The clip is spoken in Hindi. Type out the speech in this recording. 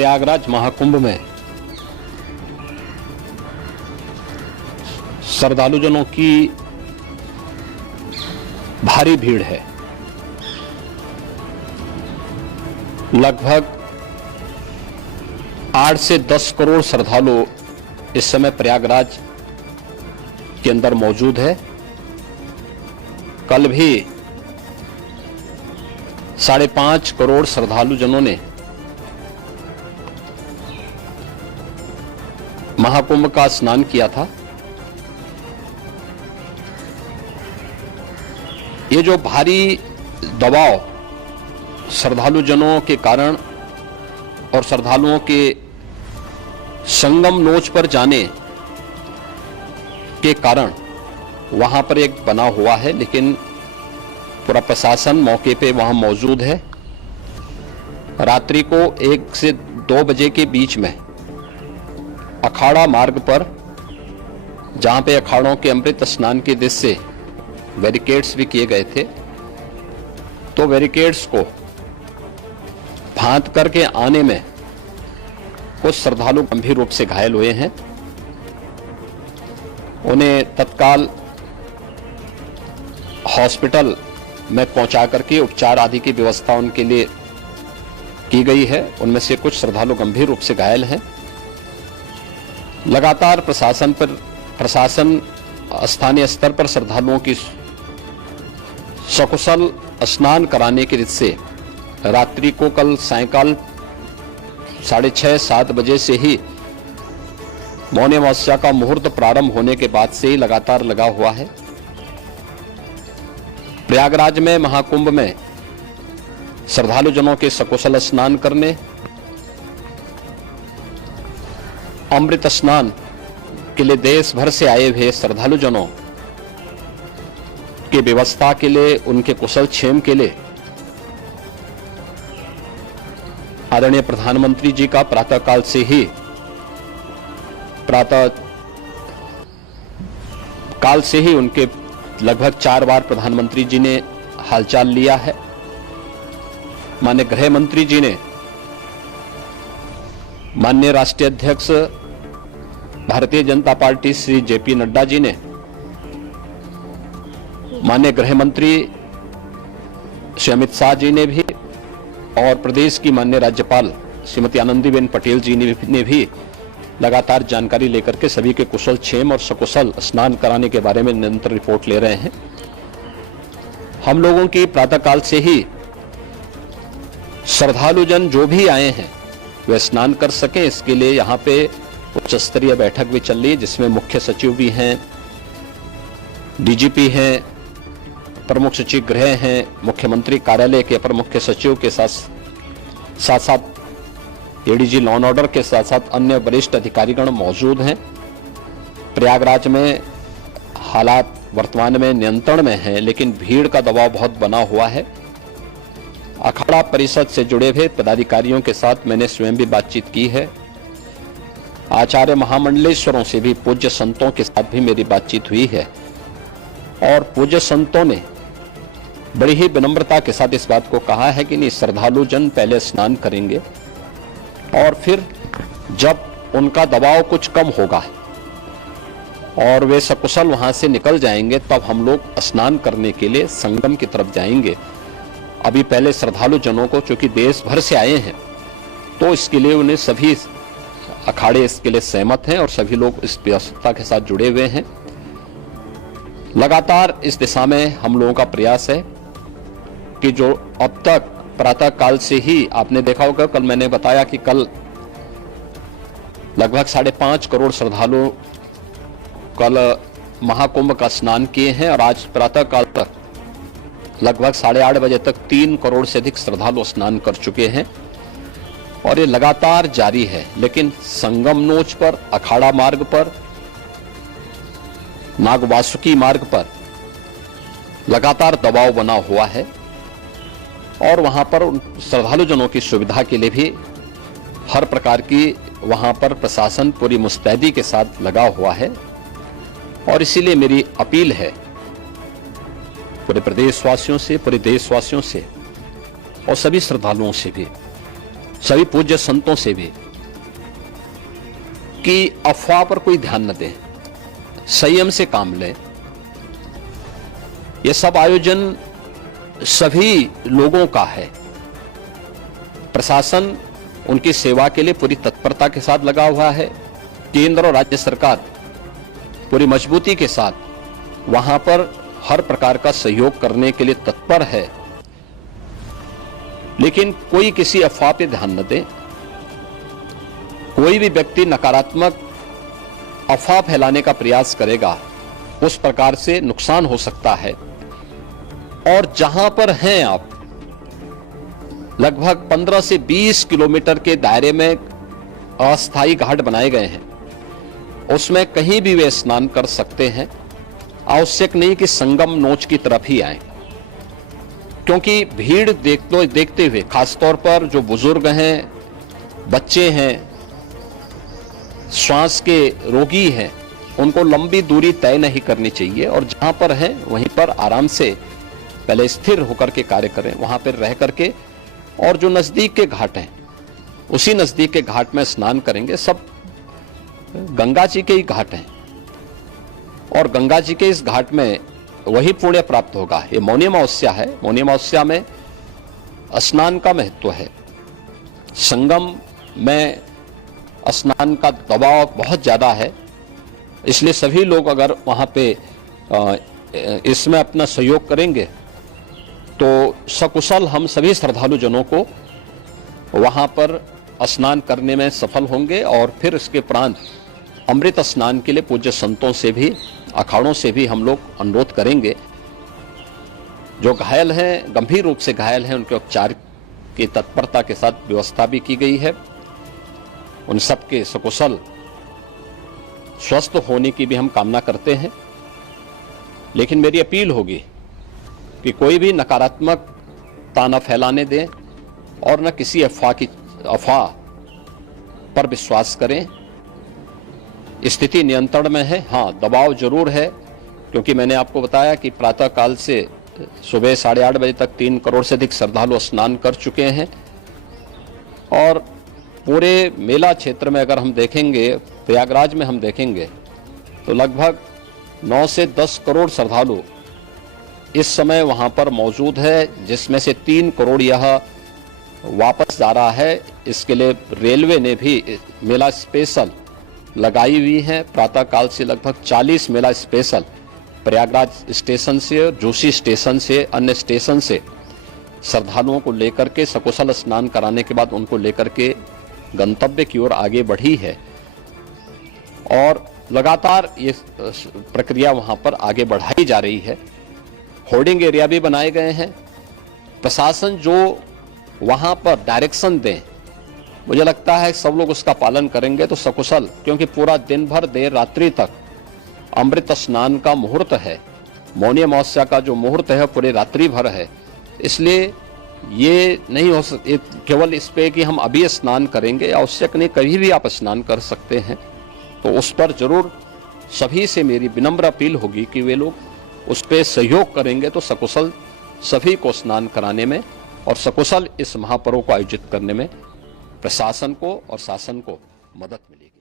प्रयागराज महाकुंभ में श्रद्धालुजनों की भारी भीड़ है। लगभग 8 से 10 करोड़ श्रद्धालु इस समय प्रयागराज के अंदर मौजूद है। कल भी 5.5 करोड़ श्रद्धालुजनों ने महाकुंभ का स्नान किया था। ये जो भारी दबाव श्रद्धालुजनों के कारण और श्रद्धालुओं के संगम नोच पर जाने के कारण वहां पर एक बना हुआ है, लेकिन पूरा प्रशासन मौके पे वहां मौजूद है। रात्रि को 1 से 2 बजे के बीच में अखाड़ा मार्ग पर, जहां पे अखाड़ों के अमृत स्नान के दृश्य से बैरिकेड्स भी किए गए थे, तो बैरिकेड्स को फांद करके आने में कुछ श्रद्धालु गंभीर रूप से घायल हुए हैं। उन्हें तत्काल हॉस्पिटल में पहुंचा करके उपचार आदि की व्यवस्था उनके लिए की गई है। उनमें से कुछ श्रद्धालु गंभीर रूप से घायल हैं। लगातार प्रशासन स्थानीय स्तर पर श्रद्धालुओं की सकुशल स्नान कराने के रित से रात्रि को कल सायंकाल 6:30-7 बजे से ही मौनी अमावस्या का मुहूर्त प्रारंभ होने के बाद से ही लगातार लगा हुआ है। प्रयागराज में महाकुंभ में श्रद्धालुजनों के सकुशल स्नान करने, अमृत स्नान के लिए देश भर से आए हुए श्रद्धालुजनों की व्यवस्था के लिए, उनके कुशल क्षेम के लिए आदरणीय प्रधानमंत्री जी का प्रातःकाल से ही उनके लगभग 4 बार प्रधानमंत्री जी ने हालचाल लिया है। माननीय गृह मंत्री जी ने, माननीय राष्ट्रीय अध्यक्ष भारतीय जनता पार्टी श्री जेपी नड्डा जी ने, माननीय गृह मंत्री श्री अमित शाह जी ने भी, और प्रदेश की माननीय राज्यपाल श्रीमती आनंदीबेन पटेल जी ने भी लगातार जानकारी लेकर के सभी के कुशल क्षेम और सकुशल स्नान कराने के बारे में निरंतर रिपोर्ट ले रहे हैं। हम लोगों की प्रातःकाल से ही श्रद्धालुजन जो भी आए हैं वे स्नान कर सकें, इसके लिए यहाँ पे उच्च स्तरीय बैठक भी चल रही है, जिसमें मुख्य सचिव भी हैं, डीजीपी हैं, प्रमुख सचिव गृह हैं, मुख्यमंत्री कार्यालय के अपर मुख्य सचिव के साथ एडीजी लॉ एंड ऑर्डर के साथ साथ अन्य वरिष्ठ अधिकारीगण मौजूद हैं। प्रयागराज में हालात वर्तमान में नियंत्रण में हैं, लेकिन भीड़ का दबाव बहुत बना हुआ है। अखाड़ा परिषद से जुड़े हुए पदाधिकारियों के साथ मैंने स्वयं भी बातचीत की है। आचार्य महामंडलेश्वरों से भी, पूज्य संतों के साथ भी मेरी बातचीत हुई है, और पूज्य संतों ने बड़ी ही विनम्रता के साथ इस बात को कहा है कि नहीं, श्रद्धालु जन पहले स्नान करेंगे और फिर जब उनका दबाव कुछ कम होगा और वे सकुशल वहां से निकल जाएंगे, तब हम लोग स्नान करने के लिए संगम की तरफ जाएंगे। अभी पहले श्रद्धालु जनों को, चूंकि देश भर से आए हैं, तो इसके लिए उन्हें सभी अखाड़े इसके लिए सहमत हैं और सभी लोग इस व्यवस्था के साथ जुड़े हुए हैं। लगातार इस दिशा में हम लोगों का प्रयास है कि जो अब तक प्रातः काल से ही आपने देखा होगा, कल मैंने बताया कि कल लगभग 5.5 करोड़ श्रद्धालु कल महाकुंभ का स्नान किए हैं, और आज प्रातः काल तक लगभग 8:30 बजे तक 3 करोड़ से अधिक श्रद्धालु स्नान कर चुके हैं, और ये लगातार जारी है। लेकिन संगम नोच पर, अखाड़ा मार्ग पर, नागवासुकी मार्ग पर लगातार दबाव बना हुआ है, और वहां पर श्रद्धालुजनों की सुविधा के लिए भी हर प्रकार की वहां पर प्रशासन पूरी मुस्तैदी के साथ लगा हुआ है। और इसीलिए मेरी अपील है पूरे प्रदेशवासियों से, पूरे देशवासियों से और सभी श्रद्धालुओं से भी सभी पूज्य संतों से भी कि अफवाह पर कोई ध्यान न दें, संयम से काम लें। यह सब आयोजन सभी लोगों का है। प्रशासन उनकी सेवा के लिए पूरी तत्परता के साथ लगा हुआ है। केंद्र और राज्य सरकार पूरी मजबूती के साथ वहां पर हर प्रकार का सहयोग करने के लिए तत्पर है। लेकिन कोई किसी अफवाह पे ध्यान न दे। कोई भी व्यक्ति नकारात्मक अफवाह फैलाने का प्रयास करेगा, उस प्रकार से नुकसान हो सकता है। और जहां पर हैं आप, लगभग 15 से 20 किलोमीटर के दायरे में अस्थायी घाट बनाए गए हैं, उसमें कहीं भी वे स्नान कर सकते हैं। आवश्यक नहीं कि संगम नोच की तरफ ही आए, क्योंकि भीड़ देखते हुए खासतौर पर जो बुजुर्ग हैं, बच्चे हैं, श्वास के रोगी हैं, उनको लंबी दूरी तय नहीं करनी चाहिए। और जहां पर हैं वहीं पर आराम से पहले स्थिर होकर के कार्य करें, वहां पर रह करके। और जो नजदीक के घाट हैं, उसी नजदीक के घाट में स्नान करेंगे। सब गंगा जी के ही घाट हैं और गंगा जी के इस घाट में वही पुण्य प्राप्त होगा। ये मौनी अमावस्या है। मौनी अमावस्या में स्नान का महत्व है। संगम में स्नान का दबाव बहुत ज्यादा है, इसलिए सभी लोग अगर वहां पे इसमें अपना सहयोग करेंगे तो सकुशल हम सभी श्रद्धालु जनों को वहां पर स्नान करने में सफल होंगे। और फिर इसके उपरांत अमृत स्नान के लिए पूज्य संतों से भी, अखाड़ों से भी हम लोग अनुरोध करेंगे। जो घायल हैं, गंभीर रूप से घायल हैं, उनके उपचार की तत्परता के साथ व्यवस्था भी की गई है। उन सबके सकुशल स्वस्थ होने की भी हम कामना करते हैं। लेकिन मेरी अपील होगी कि कोई भी नकारात्मकता न फैलाने दें और न किसी अफवाह पर विश्वास करें। स्थिति नियंत्रण में है। हाँ, दबाव जरूर है, क्योंकि मैंने आपको बताया कि प्रातः काल से सुबह 8:30 बजे तक 3 करोड़ से अधिक श्रद्धालु स्नान कर चुके हैं। और पूरे मेला क्षेत्र में अगर हम देखेंगे, प्रयागराज में हम देखेंगे, तो लगभग 9 से 10 करोड़ श्रद्धालु इस समय वहां पर मौजूद है, जिसमें से 3 करोड़ यह वापस जा रहा है। इसके लिए रेलवे ने भी मेला स्पेशल लगाई हुई है। प्रातः काल से लगभग 40 मेला स्पेशल प्रयागराज स्टेशन से, जोशी स्टेशन से, अन्य स्टेशन से श्रद्धालुओं को लेकर के सकुशल स्नान कराने के बाद उनको लेकर के गंतव्य की ओर आगे बढ़ी है। और लगातार ये प्रक्रिया वहां पर आगे बढ़ाई जा रही है। होर्डिंग एरिया भी बनाए गए हैं। प्रशासन जो वहां पर डायरेक्शन दें, मुझे लगता है सब लोग उसका पालन करेंगे तो सकुशल, क्योंकि पूरा दिन भर देर रात्रि तक अमृत स्नान का मुहूर्त है। मौनी अमावस्या का जो मुहूर्त है पूरे रात्रि भर है। इसलिए ये नहीं हो सकता केवल इस पे कि हम अभी स्नान करेंगे। आवश्यक नहीं, कभी भी आप स्नान कर सकते हैं। तो उस पर जरूर सभी से मेरी विनम्र अपील होगी कि वे लोग उस पर सहयोग करेंगे तो सकुशल सभी को स्नान कराने में और सकुशल इस महापर्व को आयोजित करने में प्रशासन को और शासन को मदद मिलेगी।